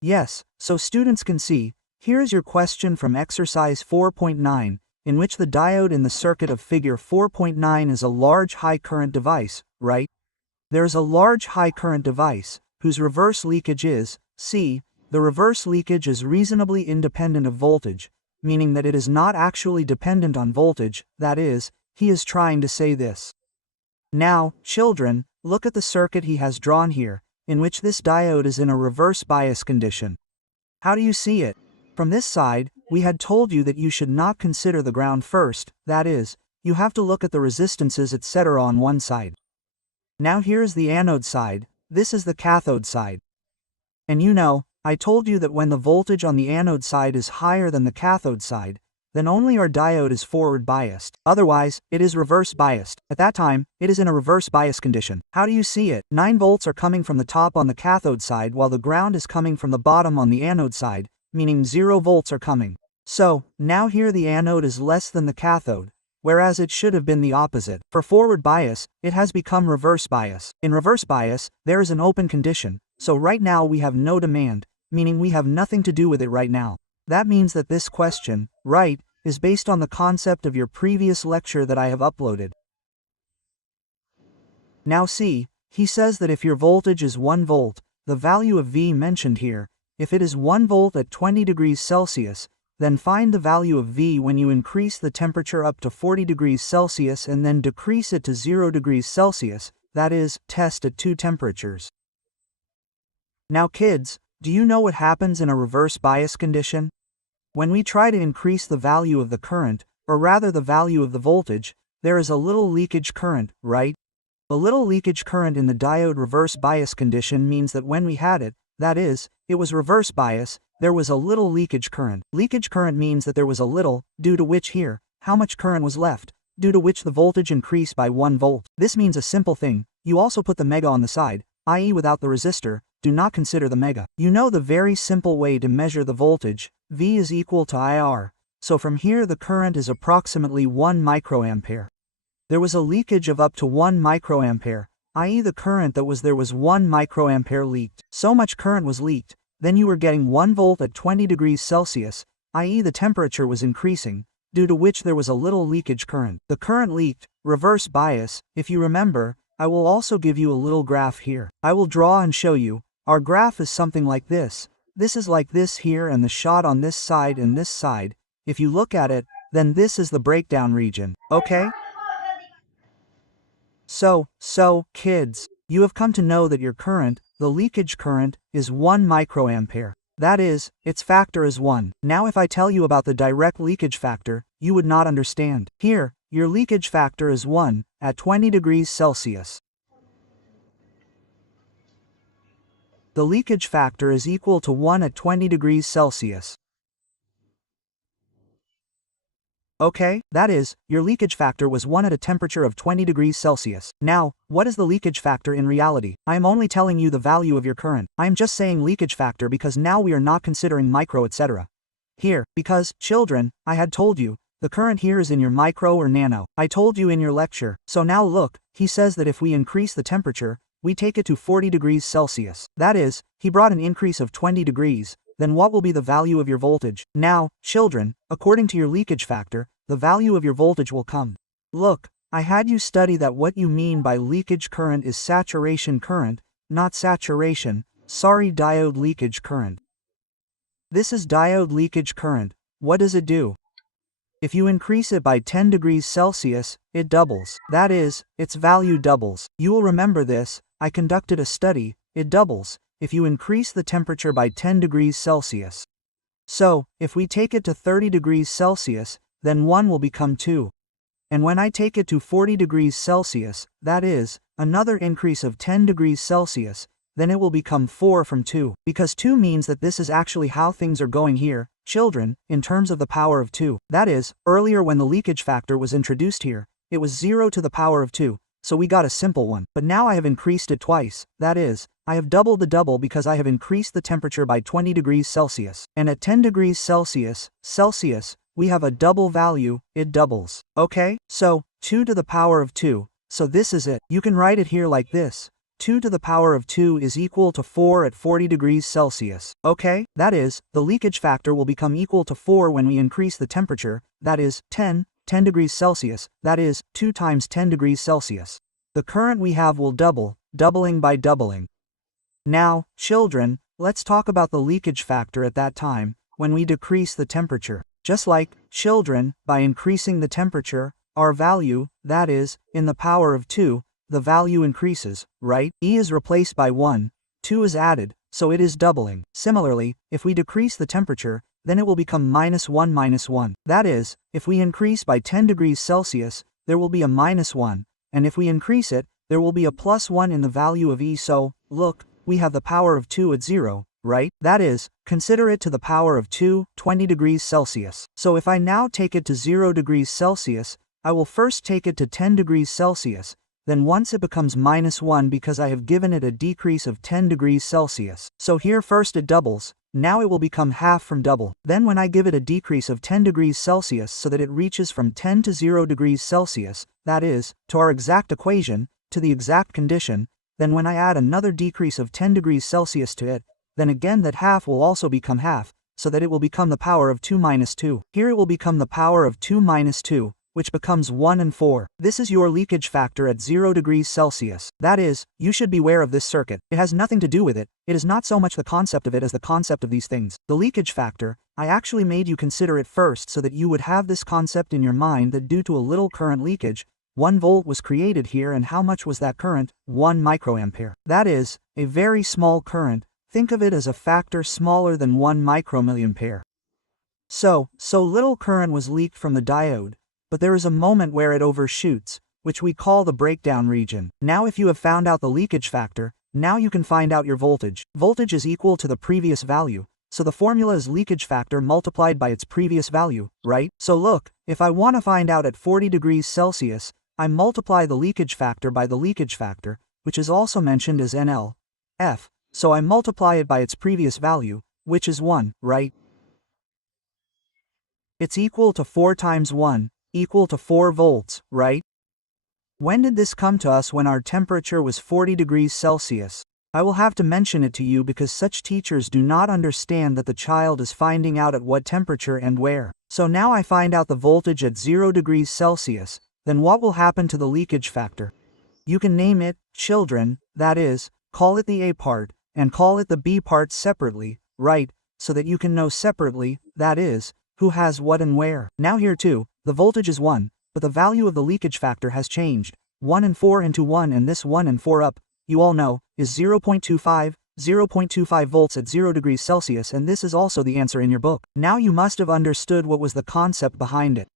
Yes, so students can see, here is your question from exercise 4.9, in which the diode in the circuit of figure 4.9 is a large high current device, right? There is a large high current device, whose reverse leakage is, C. The reverse leakage is reasonably independent of voltage, meaning that it is not actually dependent on voltage, that is, he is trying to say this. Now, children, look at the circuit he has drawn here, in which this diode is in a reverse bias condition. How do you see it? From this side, we had told you that you should not consider the ground first, that is, you have to look at the resistances etc. on one side. Now here is the anode side, this is the cathode side. And you know, I told you that when the voltage on the anode side is higher than the cathode side, then only our diode is forward biased. Otherwise, it is reverse biased. At that time, it is in a reverse bias condition. How do you see it? 9 volts are coming from the top on the cathode side while the ground is coming from the bottom on the anode side, meaning 0 volts are coming. So, now here the anode is less than the cathode, whereas it should have been the opposite. For forward bias, it has become reverse bias. In reverse bias, there is an open condition, so right now we have no demand, meaning we have nothing to do with it right now. That means that this question, right, is based on the concept of your previous lecture that I have uploaded. Now see, he says that if your voltage is 1 volt, the value of V mentioned here, if it is 1 volt at 20 degrees Celsius, then find the value of V when you increase the temperature up to 40 degrees Celsius and then decrease it to 0 degrees Celsius, that is, test at 2 temperatures. Now kids, do you know what happens in a reverse bias condition? When we try to increase the value of the current, or rather the value of the voltage, there is a little leakage current, right? The little leakage current in the diode reverse bias condition means that when we had it, that is, it was reverse bias, there was a little leakage current. Leakage current means that there was a little, due to which here, how much current was left, due to which the voltage increased by 1 volt. This means a simple thing, you also put the mega on the side, i.e. without the resistor, do not consider the mega. You know the very simple way to measure the voltage, V is equal to IR, so from here the current is approximately 1 microampere. There was a leakage of up to 1 microampere, i.e. the current that was there was 1 microampere leaked. So much current was leaked, then you were getting 1 volt at 20 degrees Celsius, i.e. the temperature was increasing, due to which there was a little leakage current. The current leaked, reverse bias, if you remember, I will also give you a little graph here. I will draw and show you. Our graph is something like this. This is like this here and the shot on this side and this side. If you look at it, then this is the breakdown region, okay? So, kids, you have come to know that your current, the leakage current, is 1 microampere. That is, its factor is 1. Now if I tell you about the direct leakage factor, you would not understand. Here, your leakage factor is 1, at 20 degrees Celsius. The leakage factor is equal to 1 at 20 degrees Celsius. Okay, that is, your leakage factor was 1 at a temperature of 20 degrees Celsius. Now, what is the leakage factor in reality? I am only telling you the value of your current. I am just saying leakage factor because now we are not considering micro etc. Here, because, children, I had told you, the current here is in your micro or nano. I told you in your lecture. So now look, he says that if we increase the temperature, we take it to 40 degrees Celsius. That is, he brought an increase of 20 degrees, then what will be the value of your voltage? Now, children, according to your leakage factor, the value of your voltage will come. Look, I had you study that what you mean by leakage current is saturation current, not saturation, sorry diode leakage current. This is diode leakage current. What does it do? If you increase it by 10 degrees Celsius, it doubles. That is, its value doubles. You will remember this, I conducted a study, it doubles, if you increase the temperature by 10 degrees Celsius. So, if we take it to 30 degrees Celsius, then 1 will become 2. And when I take it to 40 degrees Celsius, that is, another increase of 10 degrees Celsius, then it will become 4 from 2. Because 2 means that this is actually how things are going here, children, in terms of the power of 2. That is, earlier when the leakage factor was introduced here, it was 0 to the power of 2, so we got a simple one. But now I have increased it twice, that is, I have doubled the double because I have increased the temperature by 20 degrees Celsius. And at 10 degrees Celsius, we have a double value, it doubles. Okay? So, 2 to the power of 2, so this is it. You can write it here like this. 2 to the power of 2 is equal to 4 at 40 degrees Celsius. Okay, that is, the leakage factor will become equal to 4 when we increase the temperature, that is, 10 degrees Celsius, that is, 2 times 10 degrees Celsius. The current we have will double, doubling by doubling. Now, children, let's talk about the leakage factor at that time, when we decrease the temperature. Just like, children, by increasing the temperature, our value, that is, in the power of 2, the value increases, right? E is replaced by 1, 2 is added, so it is doubling. Similarly, if we decrease the temperature, then it will become -1. That is, if we increase by 10 degrees Celsius, there will be a -1, and if we increase it, there will be a +1 in the value of E. So, look, we have the power of 2 at 0, right? That is, consider it to the power of 2, 20 degrees Celsius. So if I now take it to 0 degrees Celsius, I will first take it to 10 degrees Celsius, then once it becomes -1 because I have given it a decrease of 10 degrees Celsius. So here first it doubles, now it will become half from double. Then when I give it a decrease of 10 degrees Celsius so that it reaches from 10 to 0 degrees Celsius, that is, to our exact equation, to the exact condition, then when I add another decrease of 10 degrees Celsius to it, then again that half will also become half, so that it will become the power of 2 minus 2. Here it will become the power of 2 minus 2, which becomes 1 and 4. This is your leakage factor at 0 degrees Celsius. That is, you should beware of this circuit. It has nothing to do with it. It is not so much the concept of it as the concept of these things. The leakage factor, I actually made you consider it first so that you would have this concept in your mind that due to a little current leakage, 1 volt was created here, and how much was that current? 1 microampere. That is, a very small current. Think of it as a factor smaller than 1 micromilliampere. So little current was leaked from the diode, but there is a moment where it overshoots, which we call the breakdown region. Now if you have found out the leakage factor, now you can find out your voltage. Voltage is equal to the previous value, so the formula is leakage factor multiplied by its previous value, right? So look, if I want to find out at 40 degrees Celsius, I multiply the leakage factor by the leakage factor, which is also mentioned as NL(F), so I multiply it by its previous value, which is 1, right? It's equal to 4 times 1, equal to 4 volts, right? When did this come to us? When our temperature was 40 degrees Celsius. I will have to mention it to you because such teachers do not understand that the child is finding out at what temperature and where. So now I find out the voltage at 0 degrees Celsius, then what will happen to the leakage factor? You can name it, children, that is, call it the A part, and call it the B part separately, right, so that you can know separately, that is, who has what and where. Now here too, the voltage is 1, but the value of the leakage factor has changed. 1 and 4 into 1, and this 1 and 4 up, you all know, is 0.25 volts at 0 degrees Celsius, and this is also the answer in your book. Now you must have understood what was the concept behind it.